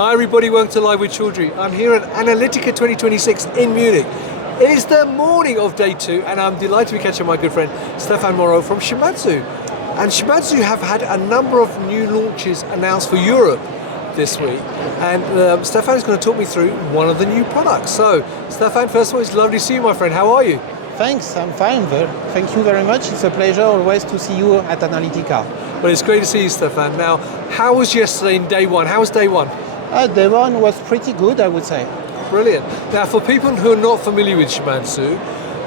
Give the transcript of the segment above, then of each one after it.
Hi everybody, welcome to Live with Chaudhry. I'm here at Analytica 2026 in Munich. It is the morning of day 2 and I'm delighted to be catching my good friend Stephane MOREAU from Shimadzu. And Shimadzu have had a number of new launches announced for Europe this week. And Stephane is going to talk me through one of the new products. So Stephane, first of all, it's lovely to see you, my friend. How are you? Thanks, I'm fine. Thank you very much. It's a pleasure always to see you at Analytica. Well, it's great to see you, Stephane. Now, how was yesterday in day 1? How was day 1? Day 1 was pretty good, I would say. Brilliant. Now, for people who are not familiar with Shimadzu,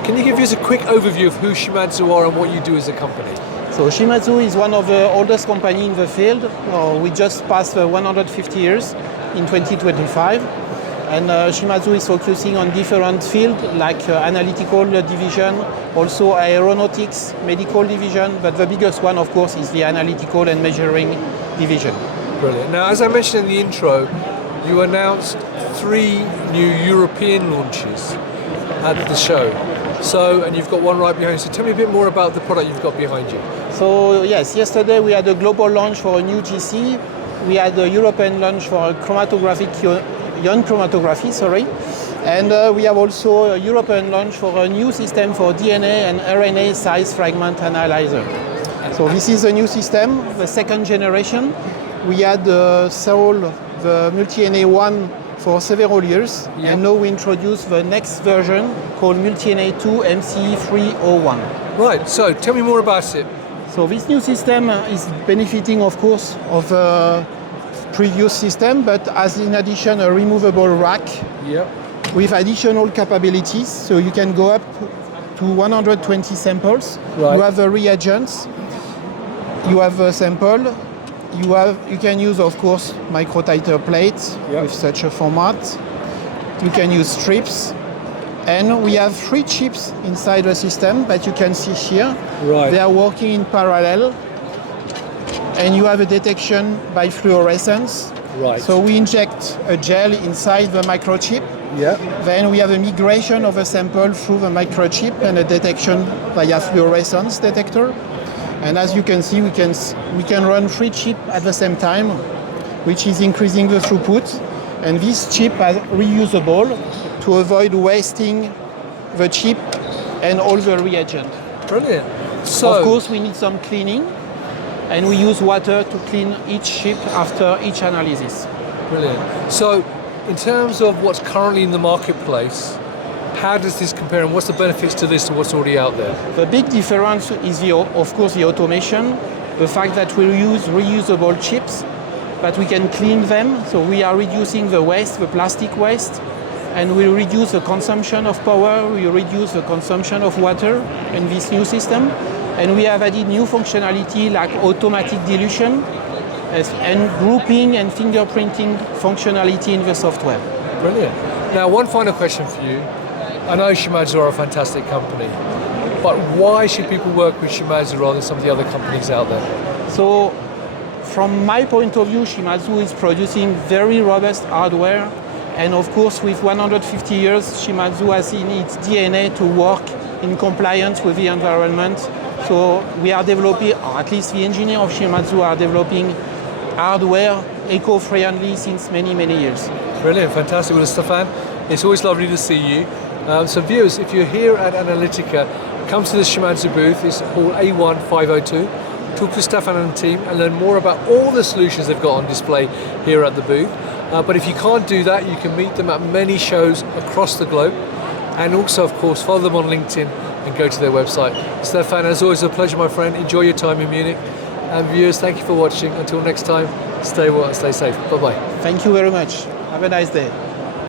can you give us a quick overview of who Shimadzu are and what you do as a company? So Shimadzu is one of the oldest companies in the field. We just passed 150 years in 2025. And Shimadzu is focusing on different fields like analytical division, also aeronautics, medical division, but the biggest one, of course, is the analytical and measuring division. Brilliant. Now, as I mentioned in the intro, you announced 3 new European launches at the show. And you've got one right behind you. So tell me a bit more about the product you've got behind you. So yes, yesterday we had a global launch for a new GC. We had a European launch for a ion chromatography, and we have also a European launch for a new system for DNA and RNA size fragment analyzer. So this is a new system, the 2nd generation. We had sold the Multi-NA1 for several years, and now we introduce the next version called Multi-NA2 MC301. Right, so tell me more about it. So this new system is benefiting, of course, of the previous system, but has in addition a removable rack with additional capabilities. So you can go up to 120 samples. Right. You have the reagents, you have a sample, you can use, of course, micro-titer plates with such a format. You can use strips. And we have 3 chips inside the system that you can see here. Right. They are working in parallel. And you have a detection by fluorescence. Right. So we inject a gel inside the microchip. Then we have a migration of a sample through the microchip and a detection via fluorescence detector. And as you can see, we can run 3 chips at the same time, which is increasing the throughput. And this chip is reusable to avoid wasting the chip and all the reagent. Brilliant. So, of course, we need some cleaning, and we use water to clean each chip after each analysis. Brilliant. So, in terms of what's currently in the marketplace, how does this compare, and what's the benefits to this to what's already out there? The big difference is, of course, the automation, the fact that we use reusable chips, but we can clean them, so we are reducing the waste, the plastic waste, and we reduce the consumption of power, we reduce the consumption of water in this new system, and we have added new functionality like automatic dilution and grouping and fingerprinting functionality in the software. Brilliant. Now, one final question for you. I know Shimadzu are a fantastic company, but why should people work with Shimadzu rather than some of the other companies out there? So, from my point of view, Shimadzu is producing very robust hardware, and of course, with 150 years, Shimadzu has in its DNA to work in compliance with the environment. So we are developing, or at least the engineers of Shimadzu are developing hardware eco-friendly since many, many years. Brilliant, fantastic. Well, Stephane, it's always lovely to see you. So viewers, if you're here at Analytica, come to the Shimadzu booth. It's called A1502. Talk to Stephane and the team and learn more about all the solutions they've got on display here at the booth. But if you can't do that, you can meet them at many shows across the globe. And also, of course, follow them on LinkedIn and go to their website. Stephane, as always, a pleasure, my friend. Enjoy your time in Munich. And viewers, thank you for watching. Until next time, stay well and stay safe. Bye-bye. Thank you very much. Have a nice day.